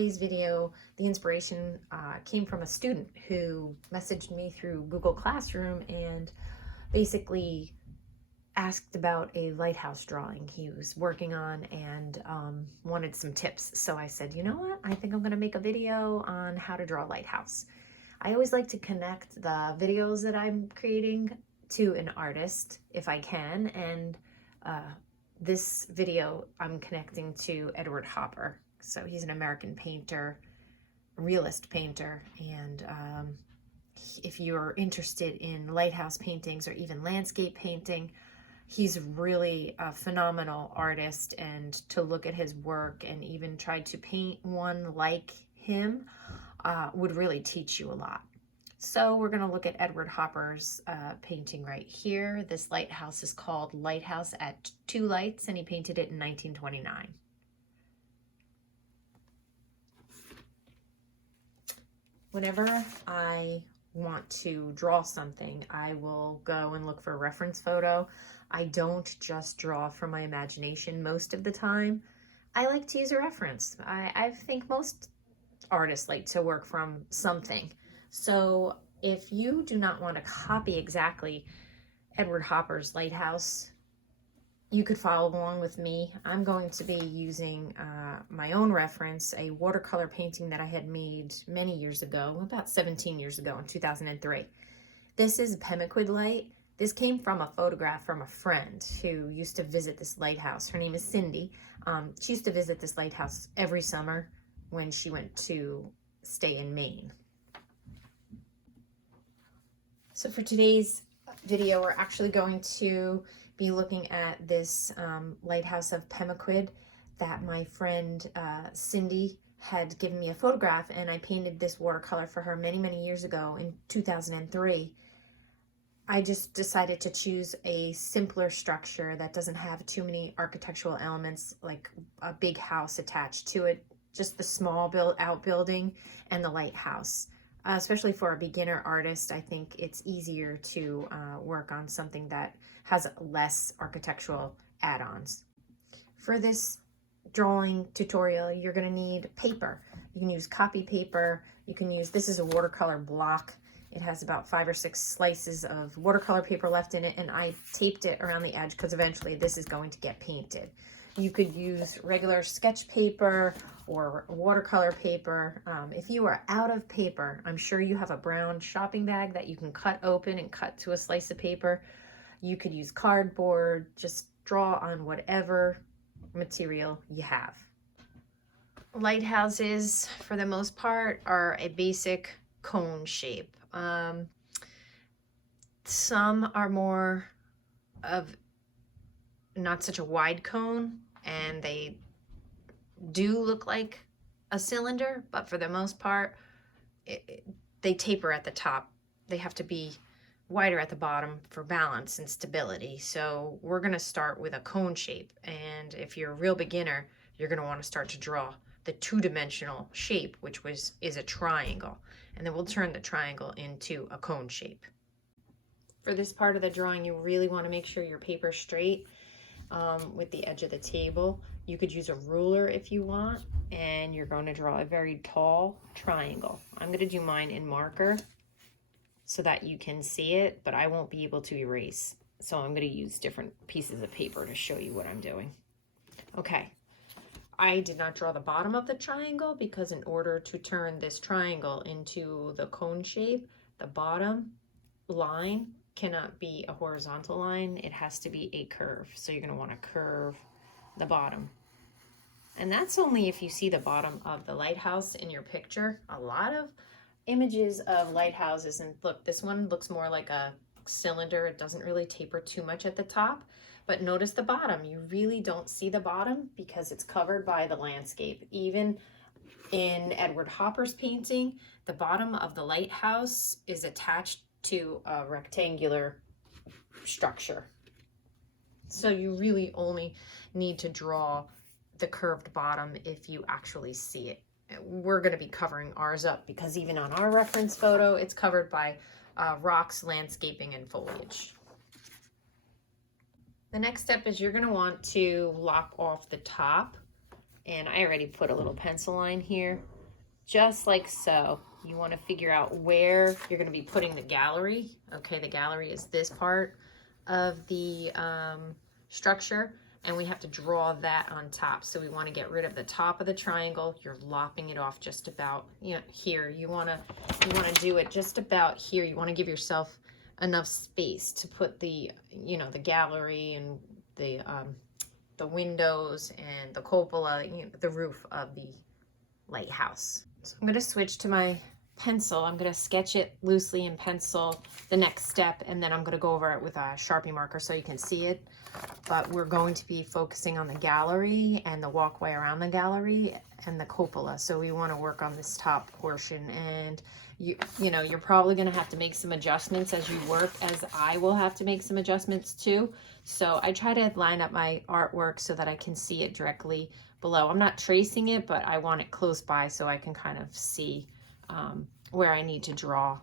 today's video, the inspiration came from a student who messaged me through Google Classroom and basically asked about a lighthouse drawing he was working on and wanted some tips. So I said, you know what? I think I'm going to make a video on how to draw a lighthouse. I always like to connect the videos that I'm creating to an artist if I can, and this video I'm connecting to Edward Hopper. So he's an American painter, realist painter, and if you're interested in lighthouse paintings or even landscape painting, he's really a phenomenal artist, and to look at his work and even try to paint one like him would really teach you a lot. So we're going to look at Edward Hopper's painting right here. This lighthouse is called Lighthouse at Two Lights, and he painted it in 1929. Whenever I want to draw something, I will go and look for a reference photo. I don't just draw from my imagination most of the time. I like to use a reference. I think most artists like to work from something. So if you do not want to copy exactly Edward Hopper's Lighthouse, you could follow along with me. I'm going to be using my own reference, a watercolor painting that I had made many years ago, about 17 years ago in 2003. This is Pemaquid Light. This came from a photograph from a friend who used to visit this lighthouse. Her name is Cindy. She used to visit this lighthouse every summer when she went to stay in Maine. So for today's video, we're actually going to be looking at this lighthouse of Pemaquid that my friend Cindy had given me a photograph, and I painted this watercolor for her many, many years ago in 2003. I just decided to choose a simpler structure that doesn't have too many architectural elements like a big house attached to it, just the small outbuilding and the lighthouse. Especially for a beginner artist, I think it's easier to work on something that has less architectural add-ons. For this drawing tutorial, you're going to need paper. You can use copy paper. You can use, this is a watercolor block. It has about 5 or 6 slices of watercolor paper left in it, and I taped it around the edge because eventually this is going to get painted. You could use regular sketch paper or watercolor paper. If you are out of paper, I'm sure you have a brown shopping bag that you can cut open and cut to a slice of paper. You could use cardboard. Just draw on whatever material you have. Lighthouses, for the most part, are a basic cone shape. Some are more of not such a wide cone, and they do look like a cylinder, but for the most part they taper at the top. They have to be wider at the bottom for balance and stability. So we're going to start with a cone shape, and if you're a real beginner, you're going to want to start to draw the two-dimensional shape, which is a triangle, and then we'll turn the triangle into a cone shape. For this part of the drawing, you really want to make sure your paper's straight with the edge of the table. You could use a ruler if you want, and you're going to draw a very tall triangle. I'm going to do mine in marker so that you can see it, but I won't be able to erase. So I'm going to use different pieces of paper to show you what I'm doing. Okay, I did not draw the bottom of the triangle because in order to turn this triangle into the cone shape, the bottom line cannot be a horizontal line. It has to be a curve. So you're going to want to curve the bottom. And that's only if you see the bottom of the lighthouse in your picture. A lot of images of lighthouses, and look, this one looks more like a cylinder. It doesn't really taper too much at the top, but notice the bottom. You really don't see the bottom because it's covered by the landscape. Even in Edward Hopper's painting, the bottom of the lighthouse is attached to a rectangular structure. So you really only need to draw the curved bottom if you actually see it. We're going to be covering ours up because even on our reference photo, it's covered by rocks, landscaping, and foliage. The next step is you're going to want to lop off the top And I already put a little pencil line here, just like so. You want to figure out where you're going to be putting the gallery. Okay, the gallery is this part of the structure, and we have to draw that on top. So we want to get rid of the top of the triangle. You're lopping it off just about, you know, here. You want to do it just about here. You want to give yourself enough space to put the, you know, the gallery and the windows and the cupola, you know, the roof of the lighthouse. So I'm going to switch to my pencil. I'm going to sketch it loosely in pencil, the next step, and then I'm going to go over it with a Sharpie marker so you can see it. But we're going to be focusing on the gallery and the walkway around the gallery and the cupola. So we want to work on this top portion, and you know, you're probably going to have to make some adjustments as you work, as I will have to make some adjustments too. So I try to line up my artwork so that I can see it directly below. I'm not tracing it, but I want it close by so I can kind of see where I need to draw.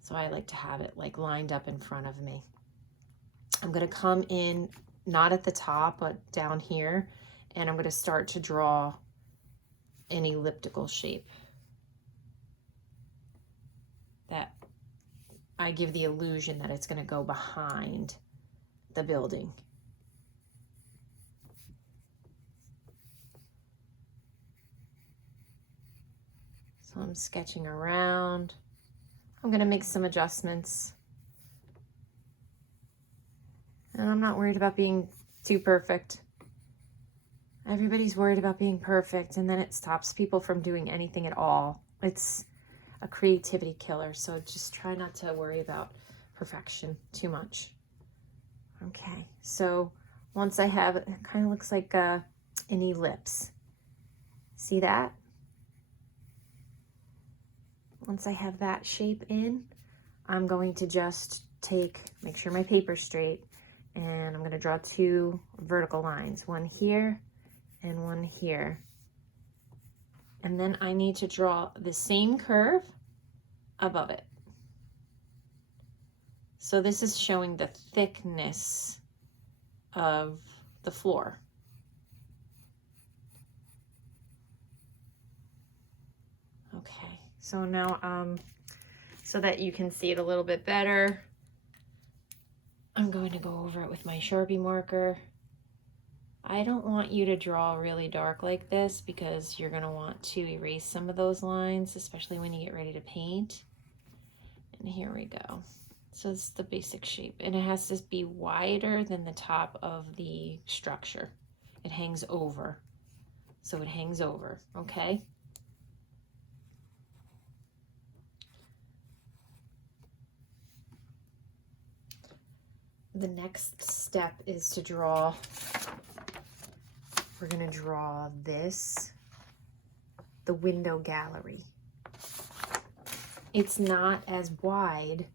So I like to have it like lined up in front of me. I'm going to come in, not at the top, but down here, and I'm going to start to draw an elliptical shape that I give the illusion that it's going to go behind the building. So I'm sketching around. I'm going to make some adjustments. And I'm not worried about being too perfect. Everybody's worried about being perfect, and then it stops people from doing anything at all. It's a creativity killer, so just try not to worry about perfection too much. Okay, so once I have it, it kind of looks like an ellipse. See that? Once I have that shape in, I'm going to just make sure my paper's straight, and I'm going to draw two vertical lines, one here and one here. And then I need to draw the same curve above it. So this is showing the thickness of the floor. Okay, so now so that you can see it a little bit better, I'm going to go over it with my Sharpie marker. I don't want you to draw really dark like this because you're going to want to erase some of those lines, especially when you get ready to paint. And here we go. So it's the basic shape, and it has to be wider than the top of the structure. It hangs over. So it hangs over, okay? The next step is to draw, we're going to draw this, the window gallery. It's not as wide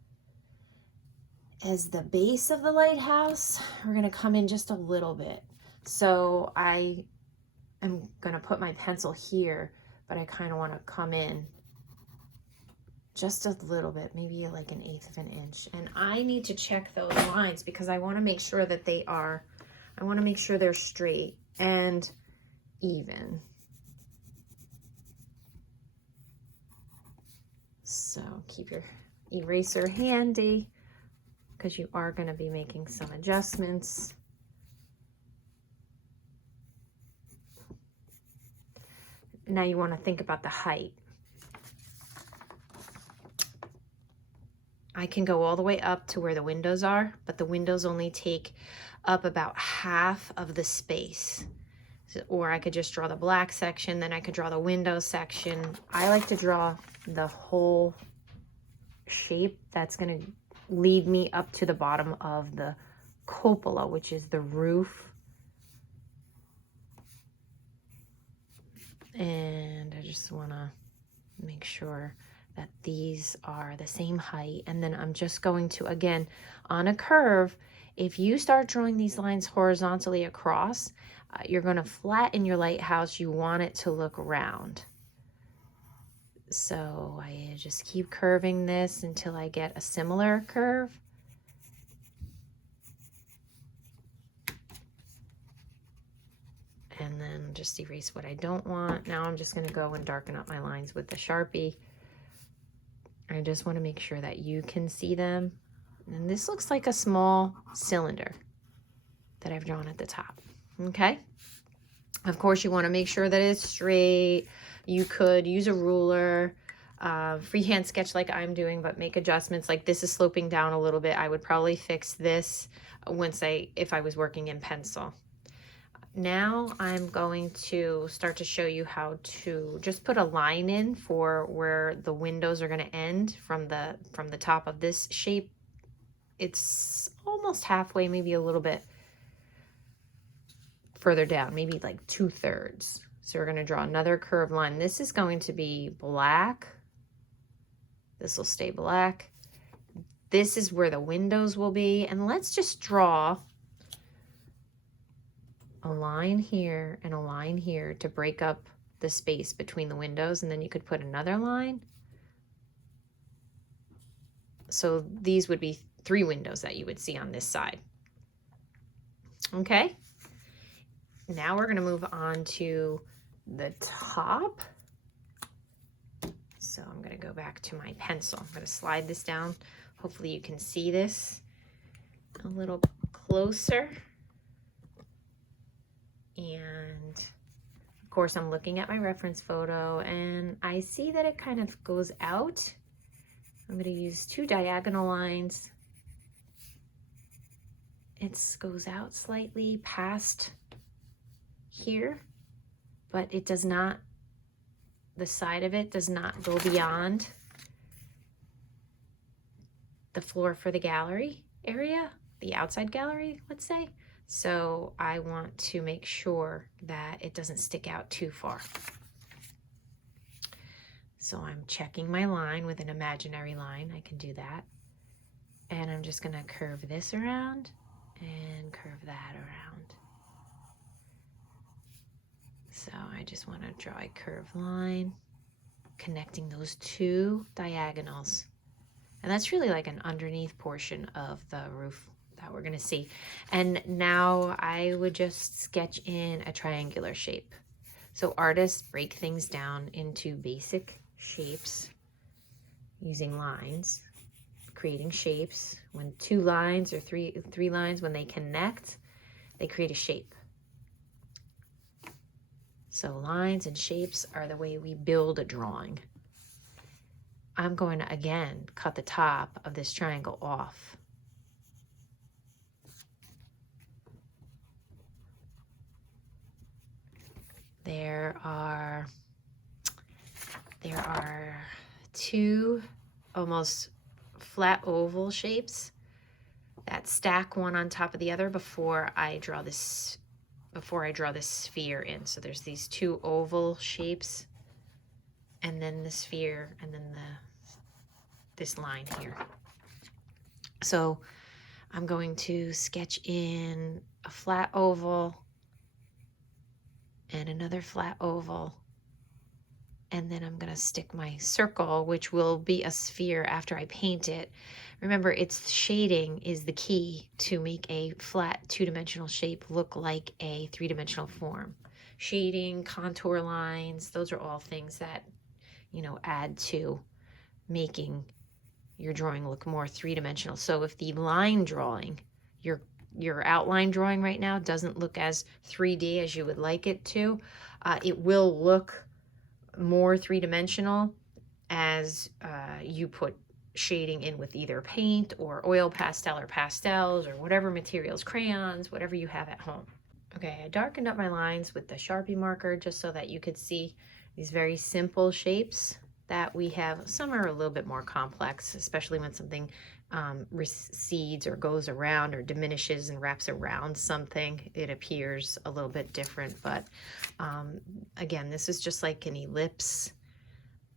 as the base of the lighthouse. We're going to come in just a little bit. So I am going to put my pencil here, but I kind of want to come in just a little bit, maybe like 1/8 of an inch. And I need to check those lines because I want to make sure that I want to make sure they're straight and even. So keep your eraser handy because you are going to be making some adjustments. Now you want to think about the height. I can go all the way up to where the windows are, but the windows only take up about half of the space. Or I could just draw the black section, then I could draw the window section. I like to draw the whole shape that's going to lead me up to the bottom of the cupola, which is the roof. And I just want to make sure that these are the same height. And then I'm just going to, again, on a curve, if you start drawing these lines horizontally across, you're going to flatten your lighthouse. You want it to look round. So I just keep curving this until I get a similar curve. And and then just erase what I don't want. Now I'm just gonna go and darken up my lines with the Sharpie. I just wanna make sure that you can see them. And this looks like a small cylinder that I've drawn at the top, okay? Of course, you wanna make sure that it's straight. You could use a ruler, freehand sketch like I'm doing, but make adjustments. Like this is sloping down a little bit. I would probably fix this if I was working in pencil. Now I'm going to start to show you how to just put a line in for where the windows are going to end from the top of this shape. It's almost halfway, maybe a little bit further down, maybe like 2/3. So we're going to draw another curved line. This is going to be black. This will stay black. This is where the windows will be. And let's just draw a line here and a line here to break up the space between the windows. And then you could put another line. So these would be 3 windows that you would see on this side. Okay. Now we're going to move on to the top. So I'm going to go back to my pencil. I'm going to slide this down. Hopefully you can see this a little closer. And of course I'm looking at my reference photo and I see that it kind of goes out. I'm going to use 2 diagonal lines. It goes out slightly past here, but it does not, the side of it does not go beyond the floor for the gallery area, the outside gallery, let's say. So I want to make sure that it doesn't stick out too far. So I'm checking my line with an imaginary line. I can do that. And I'm just gonna curve this around and curve that around. So I just want to draw a curved line connecting those 2 diagonals. And that's really like an underneath portion of the roof that we're going to see. And now I would just sketch in a triangular shape. So artists break things down into basic shapes using lines, creating shapes. When 2 lines or three lines, when they connect, they create a shape. So lines and shapes are the way we build a drawing. I'm going to, again, cut the top of this triangle off. There are 2 almost flat oval shapes that stack one on top of the other before I draw this sphere in. So there's these 2 oval shapes and then the sphere and then this line here. So I'm going to sketch in a flat oval and another flat oval. And then I'm going to stick my circle, which will be a sphere after I paint it. Remember, its shading is the key to make a flat 2-dimensional shape look like a 3-dimensional form. Shading, contour lines, those are all things that, you know, add to making your drawing look more 3-dimensional. So if the line drawing, your outline drawing right now doesn't look as 3D as you would like it to, it will look more 3-dimensional as you put shading in with either paint or oil pastel or pastels or whatever materials, crayons, whatever you have at home. Okay, I darkened up my lines with the Sharpie marker just so that you could see these very simple shapes that we have. Some are a little bit more complex, especially when something recedes or goes around or diminishes and wraps around something. It appears a little bit different, but again, this is just like an ellipse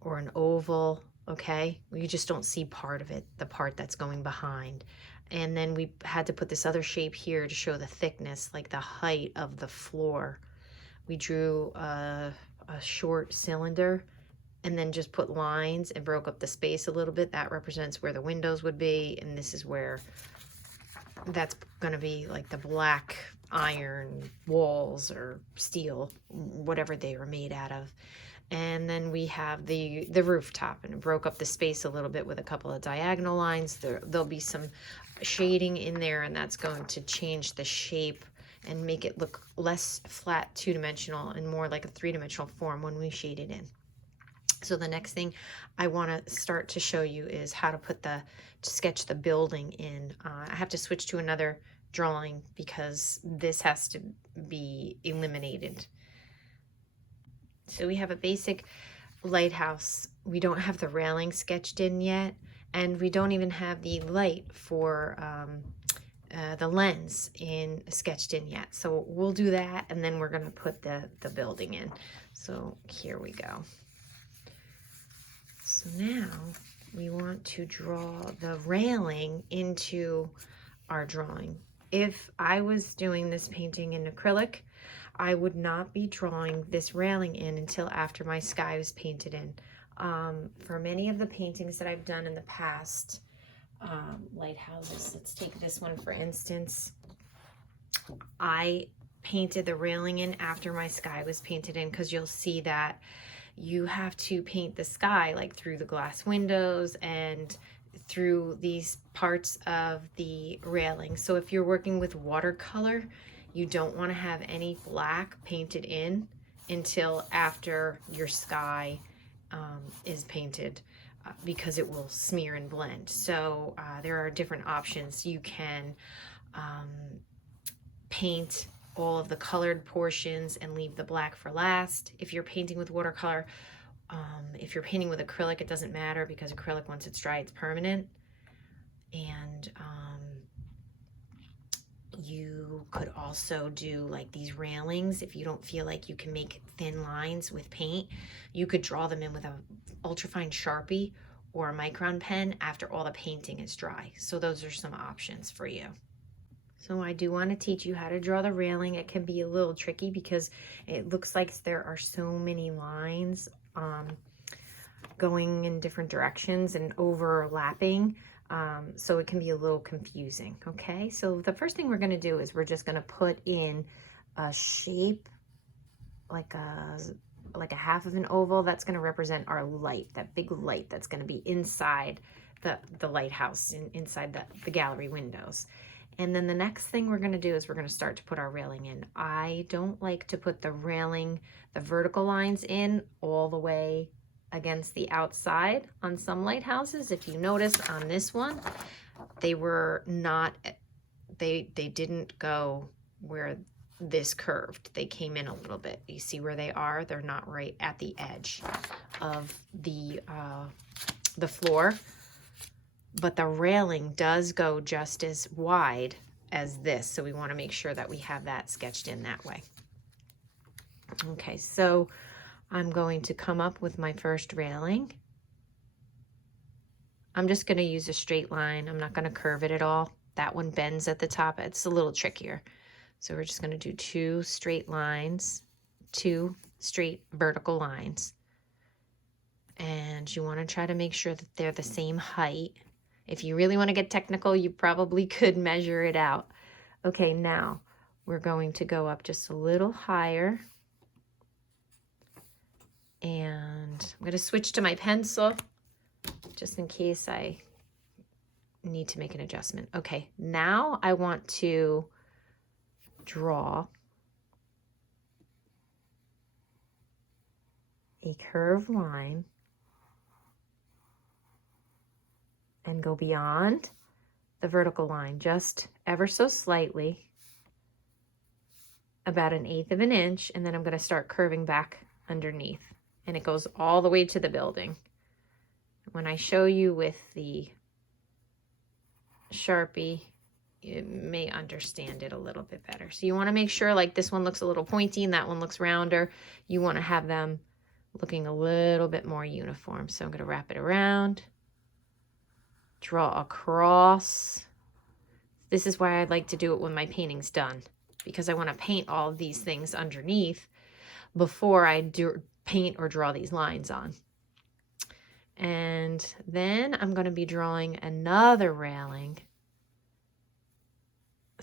or an oval, okay? You just don't see part of it, the part that's going behind. And then we had to put this other shape here to show the thickness, like the height of the floor. We drew a short cylinder and then just put lines and broke up the space a little bit. That represents where the windows would be, and this is where that's going to be like the black iron walls or steel, whatever they are made out of. And then we have the rooftop, and it broke up the space a little bit with a couple of diagonal lines. There'll be some shading in there, and that's going to change the shape and make it look less flat two-dimensional and more like a three-dimensional form when we shade it in. So the next thing I want to start to show you is how to sketch the building in. I have to switch to another drawing because this has to be eliminated. So we have a basic lighthouse. We don't have the railing sketched in yet, and we don't even have the light for the lens sketched in yet. So we'll do that, and then we're going to put the building in. So here we go. So now we want to draw the railing into our drawing. If I was doing this painting in acrylic, I would not be drawing this railing in until after my sky was painted in. For many of the paintings that I've done in the past, lighthouses, let's take this one for instance, I painted the railing in after my sky was painted in, because you'll see that you have to paint the sky like through the glass windows and through these parts of the railing. So if you're working with watercolor, you don't want to have any black painted in until after your sky is painted, because it will smear and blend. So there are different options. You can paint all of the colored portions and leave the black for last. If you're painting with watercolor, if you're painting with acrylic, it doesn't matter, because acrylic, once it's dry, it's permanent. And you could also do like these railings. If you don't feel like you can make thin lines with paint, you could draw them in with a ultrafine Sharpie or a micron pen after all the painting is dry. So those are some options for you. So I do want to teach you how to draw the railing. It can be a little tricky because it looks like there are so many lines going in different directions and overlapping. So it can be a little confusing, okay? So the first thing we're going to do is we're just going to put in a shape, like a half of an oval. That's going to represent our light, that big light that's going to be inside the lighthouse, inside the gallery windows. And then the next thing we're going to do is we're going to start to put our railing in. I don't like to put the railing, the vertical lines in all the way against the outside on some lighthouses. If you notice on this one, they were not, they didn't go where this curved. They came in a little bit. You see where they are? They're not right at the edge of the floor. But the railing does go just as wide as this. So we want to make sure that we have that sketched in that way. Okay, so I'm going to come up with my first railing. I'm just going to use a straight line. I'm not going to curve it at all. That one bends at the top. It's a little trickier. So we're just going to do 2 straight lines, 2 straight vertical lines. And you want to try to make sure that they're the same height. If you really want to get technical, you probably could measure it out. Okay, now we're going to go up just a little higher. And I'm going to switch to my pencil just in case I need to make an adjustment. Okay, now I want to draw a curved line and go beyond the vertical line just ever so slightly, about 1/8 of an inch, and then I'm going to start curving back underneath, and it goes all the way to the building. When I show you with the Sharpie, you may understand it a little bit better. So you want to make sure, like, this one looks a little pointy and that one looks rounder. You want to have them looking a little bit more uniform. So I'm going to wrap it around, draw across. This is why I like to do it when my painting's done, because I want to paint all of these things underneath before I do paint or draw these lines on. And then I'm going to be drawing another railing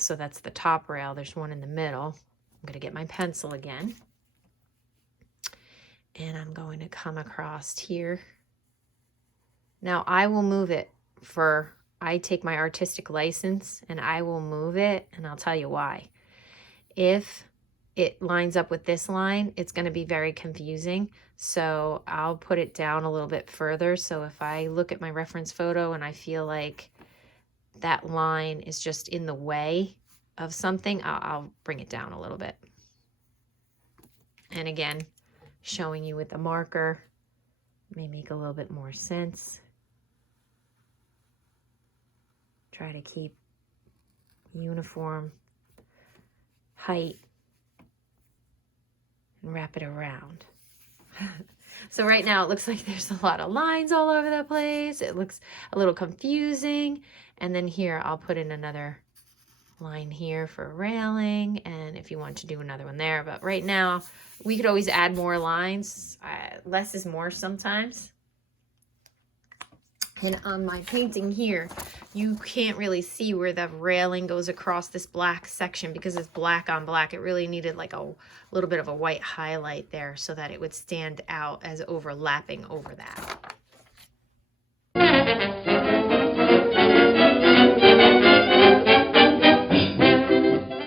So that's the top rail. There's one in the middle. I'm going to get my pencil again. And I'm going to come across here. Now I will move it I take my artistic license and I will move it, and I'll tell you why. If it lines up with this line, it's going to be very confusing. So I'll put it down a little bit further. So if I look at my reference photo and I feel like that line is just in the way of something, I'll bring it down a little bit. And again, showing you with the marker may make a little bit more sense. Try to keep uniform height and wrap it around. So right now it looks like there's a lot of lines all over the place. It looks a little confusing. And then here I'll put in another line here for railing, and if you want to do another one there. But right now we could always add more lines. Less is more sometimes. And on my painting here, you can't really see where the railing goes across this black section because it's black on black. It really needed like a little bit of a white highlight there so that it would stand out as overlapping over that.